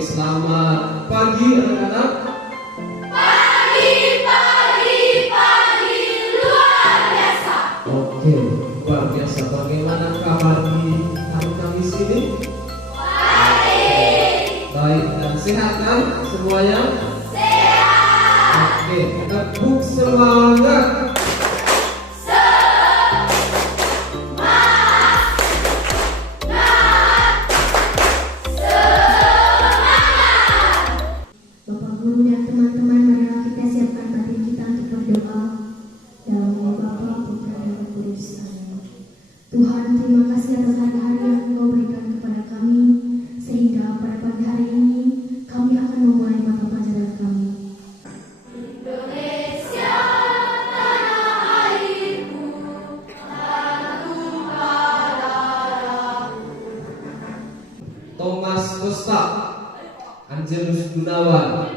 selamat pagi anak-anak. Pagi luar biasa. Oke, luar biasa. Bagaimana kabar di hari Kamis ini? Baik. Baik dan sehat kan semuanya? Sehat. Oke, tepuk semangat. Bapak Guru dan teman-teman, marilah kita siapkan batin kita untuk berdoa. Dalam nama Bapa, Putra, dan Roh Kudus. Amin. Tuhan, terima kasih atas hari-hari yang Engkau berikan kepada kami, sehingga pada pagi hari ini kami akan memulai mata pelajaran kami. Indonesia, tanah airku, tanah tumpah darahku. Thomas Costa, Angelus Gunawan,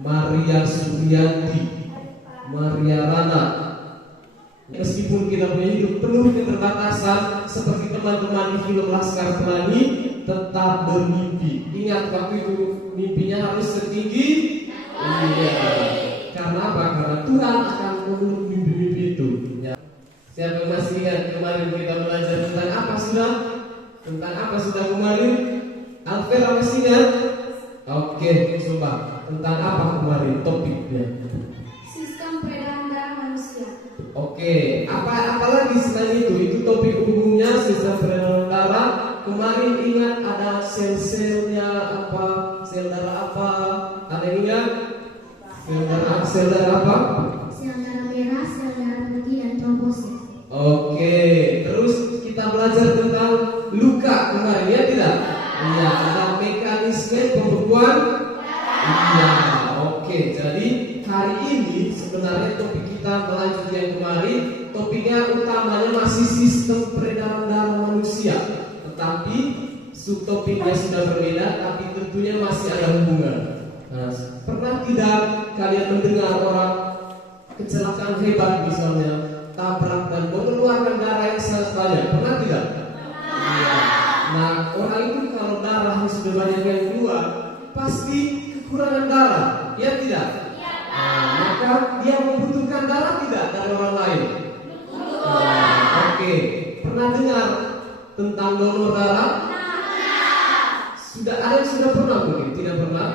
Maria Suryanti, Maria Rana. Meskipun kita punya hidup penuh keterbatasan seperti teman-teman di film Laskar Pelangi, tetap bermimpi. Ingat waktu itu mimpinya harus setinggi. Iya. Karena apa? Karena Tuhan akan memenuhi mimpi-mimpi itu. Ya. Siapa yang masih ingat kemarin kita belajar tentang apa sudah? Tentang apa sudah kemarin? Alfer masih ingat? Oke, coba. Tentang apa kemarin topiknya? Sistem peredaran darah manusia. Oke, apa lagi selain itu? Itu topik umumnya sistem peredaran darah. Kemarin ingat ada sel-selnya apa? Sel darah apa? Ada yang ingat? Sel darah apa? Sel darah merah, sel darah putih, dan trombosit. Oke, terus kita belajar tentang luka kemarin, ya tidak? Iya, ada mekanisme pembekuan. Iya, oke. Jadi hari ini sebenarnya topik kita melanjut yang kemarin. Topiknya utamanya masih sistem peredaran darah manusia, tetapi subtopiknya sudah berbeda, tapi tentunya masih ada hubungan. Nah, pernah tidak kalian mendengar orang kecelakaan hebat misalnya, tabrak dan mengeluarkan darah yang sangat banyak? Pernah tidak? Iya. Nah, orang itu kalau darahnya sudah banyak yang keluar, pasti kekurangan darah, ya tidak? Nah, maka dia membutuhkan darah tidak dari orang lain? Oke, pernah dengar tentang donor darah? Sudah ada yang sudah pernah mungkin? Tidak pernah?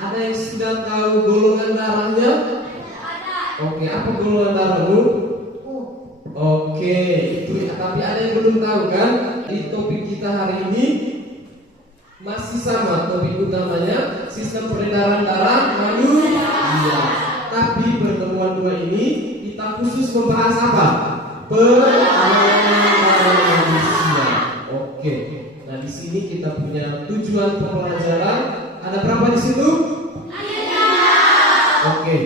Ada yang sudah tahu golongan darahnya? Oke, apa golongan darahmu? Oke, itu ya. Tapi ada yang belum tahu kan? Di topik kita hari ini masih sama, topik utamanya sistem peredaran darah manusia. Tapi pertemuan dua ini kita khusus membahas apa? Peredaran darah manusia. Oke. Nah, di sini kita punya tujuan pembelajaran. Ada berapa di situ? Oke.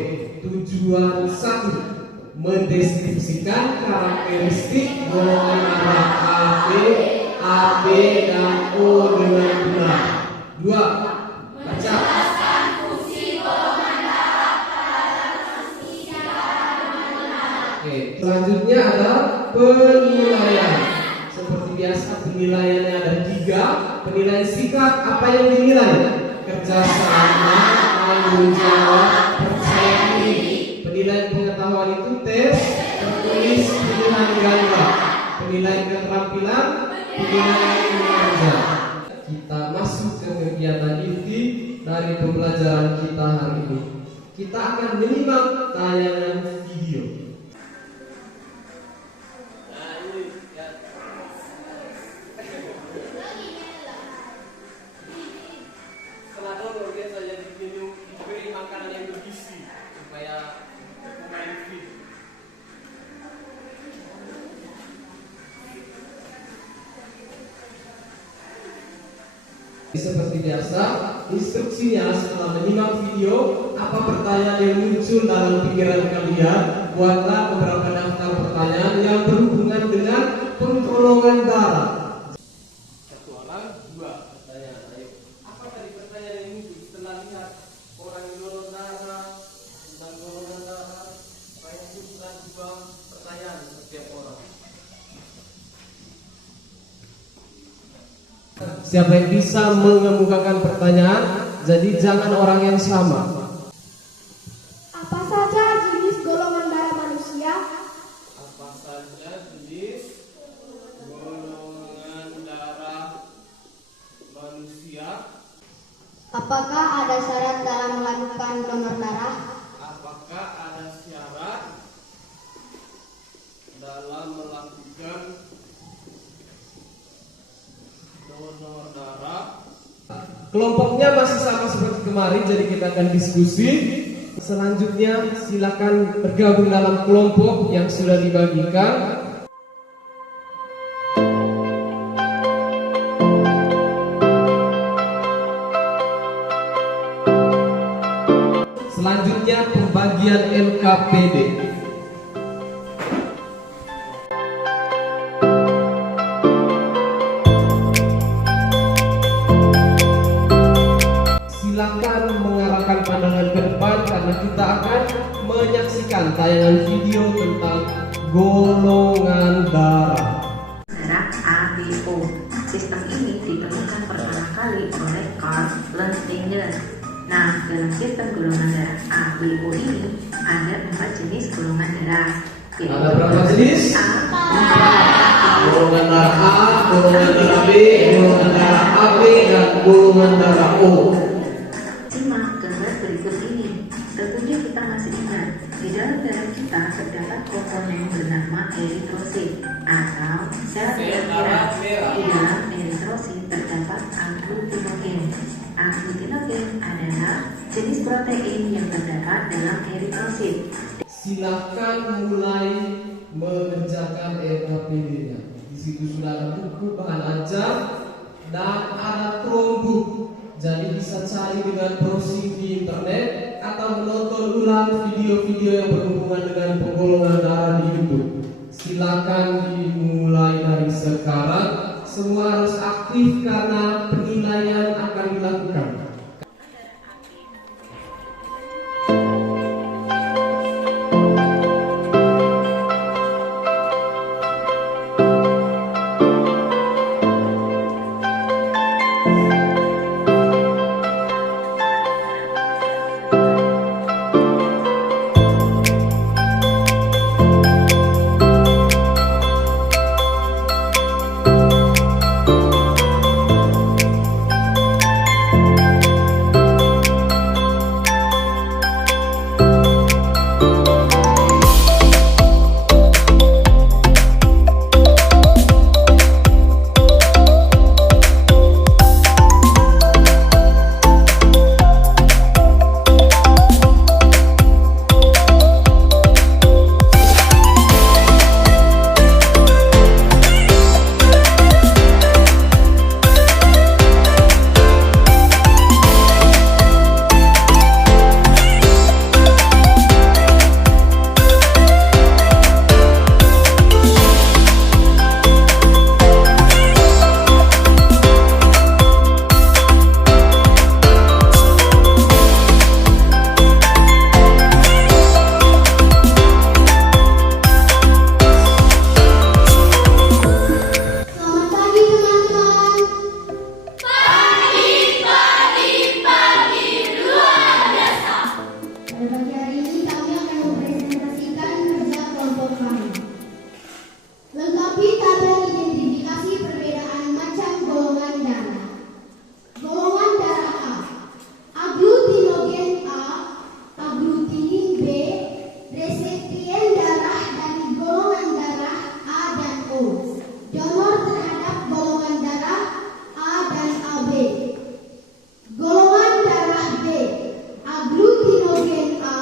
Tujuan 1, mendeskripsikan karakteristik golongan darah AB, dan O dengan benar. 2, baca. Menjelaskan fungsi golongan darah pada transmisi darah dengan benar. Oke, selanjutnya ada penilaian. Seperti biasa penilaiannya ada 3. Penilaian sikap, apa yang dinilai? Kerjasama, tanggung jawab, percaya diri. Penilaian pengetahuan itu tes, tertulis, pilihan ganda. Penilaian keterampilan, penilaian kinerja. Kita masuk ke kegiatan inti dari pembelajaran kita hari ini. Kita akan menyimak tayangan video. Setelah donor biasanya diberi makanan yang bergizi supaya pemain fit. Seperti biasa, instruksinya setelah menyimak video, apa pertanyaan yang muncul dalam pikiran kalian, buatlah beberapa daftar pertanyaan yang berhubungan dengan penggolongan darah. Satu orang, 2 pertanyaan. Ayo, apa tadi pertanyaan yang muncul setelah lihat orang yang donor darah, tentang golongan darah, supaya munculkan 2 pertanyaan setiap orang. Siapa yang bisa mengemukakan pertanyaan? Jadi jangan orang yang sama. Apa saja jenis golongan darah manusia? Apa saja jenis golongan darah manusia? Apakah ada syarat dalam melakukan donor darah? Apakah ada syarat dalam melakukan donor darah? Kelompoknya masih sama seperti kemarin, jadi kita akan diskusi. Selanjutnya silakan bergabung dalam kelompok yang sudah dibagikan. Selanjutnya pembagian LKPD. Silakan mengarahkan pandangan ke depan karena kita akan menyaksikan tayangan video tentang golongan darah. Darah A, B, O. Sistem ini ditemukan pertama kali oleh Carl Lanzingler. Nah, dalam sistem golongan darah A, B, O ini ada 4 jenis golongan darah. Ada berapa jenis? A, Golongan darah A, golongan darah B, golongan darah AB, dan golongan darah O. Simak gambar berikut ini. Tentunya kita masih ingat, di dalam darah kita terdapat komponen bernama eritrosit atau sel darah merah. Di dalam eritrosit terdapat aglutinogen. Aglutinogen adalah jenis protein yang terdapat dalam eritrosit. Silakan mulai mengerjakan LKPD-nya. Di situ sudah ada buku bahan ajar dan ada Chromebook. Jadi bisa cari dengan browsing di internet atau menonton ulang video-video yang berhubungan dengan penggolongan darah di YouTube. Silakan dimulai dari sekarang. Semua harus aktif karena penilaian akan dilakukan. Golongan darah B, aglutinogen A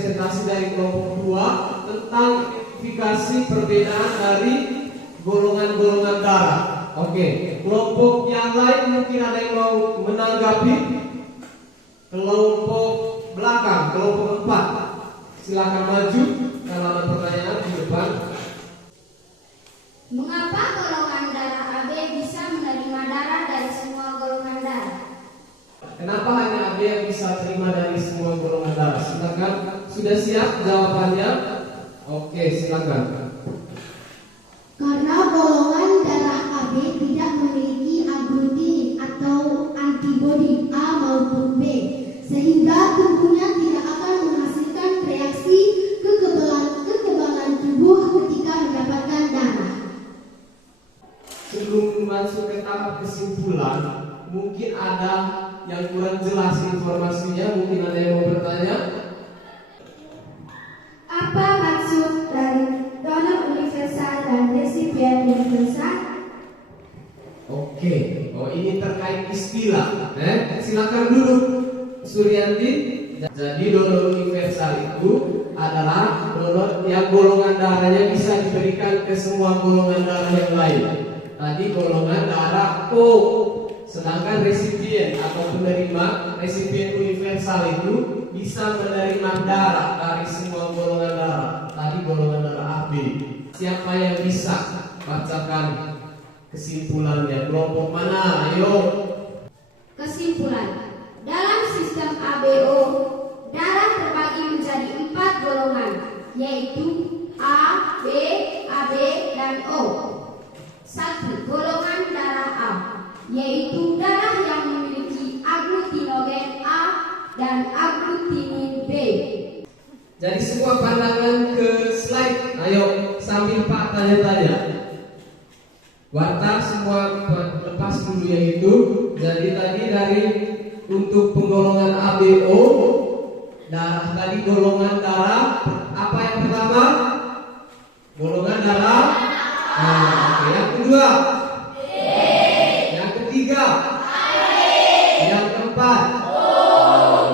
presentasi dari kelompok 2 tentang identifikasi perbedaan dari golongan-golongan darah. Oke, kelompok yang lain mungkin ada yang mau menanggapi. Kelompok belakang, kelompok 4, silakan maju kalau ada pertanyaan di depan. Mengapa golongan darah AB bisa menerima darah dari semua golongan darah? Kenapa hanya AB yang bisa terima dari semua golongan darah? Silakan, sudah siap jawabannya? Oke, silakan. Karena golongan darah AB tidak memiliki aglutinin atau antibodi A maupun B, sehingga tubuhnya tidak akan menghasilkan reaksi kekebalan tubuh ketika mendapatkan darah. Sebelum masuk ke tahap kesimpulan, mungkin ada yang kurang jelas informasinya. Mungkin ada yang mau bertanya. Apa maksud dari donor universal dan resipien universal? Oke, ini terkait istilah. Silakan dulu, Suryanti. Jadi donor universal itu adalah donor yang golongan darahnya bisa diberikan ke semua golongan darah yang lain. Tadi golongan darah O. Sedangkan resipien atau penerima, resipien universal itu bisa menerima darah dari semua golongan darah. Tadi golongan darah AB. Siapa yang bisa bacakan kesimpulannya? Kelompok mana? Ayo. Kesimpulan, dalam sistem ABO, darah terbagi menjadi 4 golongan, yaitu A, B, AB, dan O. 1. Golongan darah A, yaitu darah yang memiliki aglutinogen A dan aglutinin B. Jadi semua pandangan ke slide. Ayo sambil Pak tanya-tanya. Warta semua lepas dulu yang itu. Jadi tadi dari untuk penggolongan ABO, darah tadi golongan darah apa yang pertama? Golongan darah. Oke, yang kedua. Yang ketiga. Yang keempat.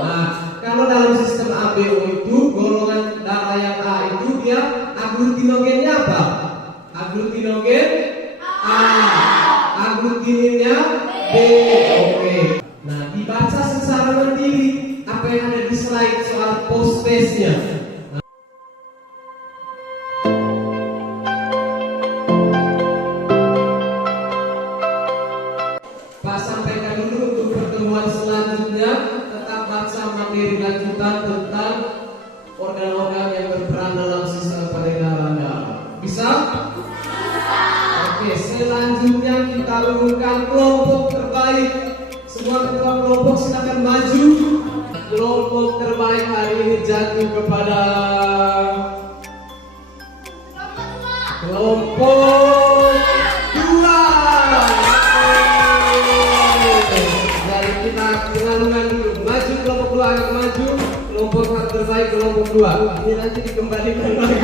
Nah, kalau dalam sistem ABO itu golongan darah yang A itu dia aglutinogennya apa? Aglutinogen A, aglutininnya B. Oke. Nah, dibaca secara mandiri apa yang ada di slide soal post-testnya. Pak sampaikan dulu untuk pertemuan selanjutnya tetap baca materi lanjutan tentang organ-organ yang berperan dalam sistem peredaran darah. Bisa? Oke, selanjutnya kita umumkan kelompok terbaik. Semua ketua kelompok silakan maju. Kelompok terbaik hari ini jatuh kepada kelompok 2. Jadi kita pengalungan dulu. Maju kelompok 2, ayo maju. Kelompok terbaik kelompok 2. Ini nanti dikembalikan lagi.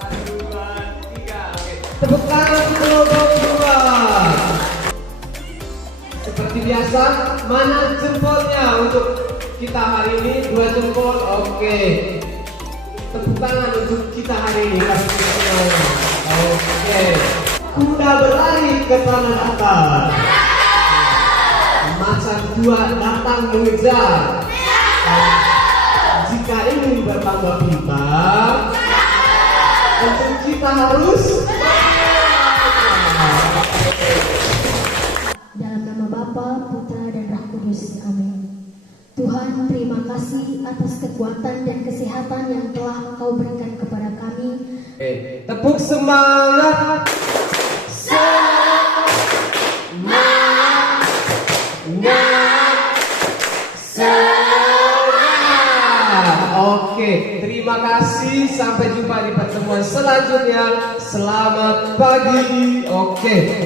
1, 2, 3. Oke. Tepuk tangan untuk kelompok 2. Seperti biasa, mana jempolnya untuk kita hari ini? 2 jempol. Oke. Tepuk tangan untuk kita hari ini. Oke. Kuda berlari ke tanah datar. Macan tua datang mengejar. Jika ingin bertambah pintar, tentu kita harus. Dalam nama Bapa, Putra, dan Roh Kudus. Amin. Tuhan, terima kasih atas kekuatan dan kesehatan yang telah Engkau berikan kepada kami. Tepuk semangat. Oke, terima kasih. Sampai jumpa di pertemuan selanjutnya. Selamat pagi. Oke.